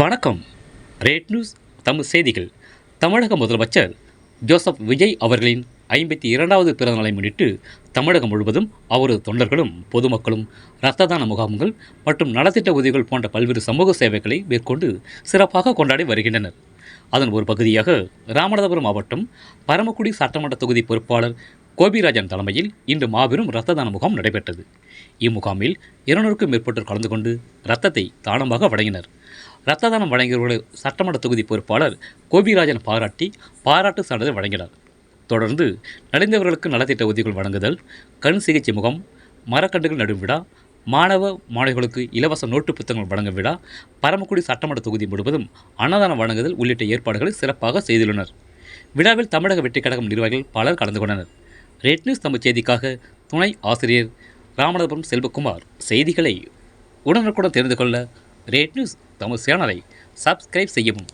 வணக்கம். Rate news Tamil செய்திகள். தமிழக முதலமைச்சர் ஜோசப் விஜய் அவர்களின் 52வது பிறந்தநாளை முன்னிட்டு தமிழகம் முழுவதும் அவரது தொண்டர்களும் பொதுமக்களும் இரத்த தான முகாம்கள் மற்றும் நலத்திட்ட உதவிகள் போன்ற பல்வேறு சமூக சேவைகளை மேற்கொண்டு சிறப்பாக கொண்டாடி வருகின்றனர். அதன் ஒரு பகுதியாக ராமநாதபுரம் மாவட்டம் பரமக்குடி சட்டமன்ற தொகுதி பொறுப்பாளர் கோபிராஜன் தலைமையில் இன்று மாபெரும் இரத்த தான முகாம் நடைபெற்றது. இம்முகாமில் 200க்கும் மேற்பட்டோர் கலந்து கொண்டு இரத்தத்தை தானமாக வழங்கினர். இரத்த தானம் வழங்கியவர்களை சட்டமன்ற தொகுதி பொறுப்பாளர் கோபிராஜன் பாராட்டு சான்றிதழ் வழங்கினார். தொடர்ந்து நலிந்தவர்களுக்கு நலத்திட்ட உதவிகள் வழங்குதல், கண் சிகிச்சை முகாம், மரக்கன்றுகள் நடும் விழா, மாணவ மாணவிகளுக்கு இலவச நோட்டு புத்தகங்கள் வழங்கும் விழா, பரமக்குடி சட்டமன்ற தொகுதி முழுவதும் அன்னதானம் வழங்குதல் உள்ளிட்ட ஏற்பாடுகளை சிறப்பாக செய்துள்ளனர். விழாவில் தமிழக வெற்றிக் கழகம் நிர்வாகிகள் பலர் கலந்து கொண்டனர். ரேட் நியூஸ் தமிழ் செய்திக்காக துணை ஆசிரியர் ராமநாதபுரம் செல்வகுமார். செய்திகளை உடனுக்குடன் தெரிந்து கொள்ள ரேட் நியூஸ் தமிழ் சேனலை சப்ஸ்கிரைப் செய்யவும்.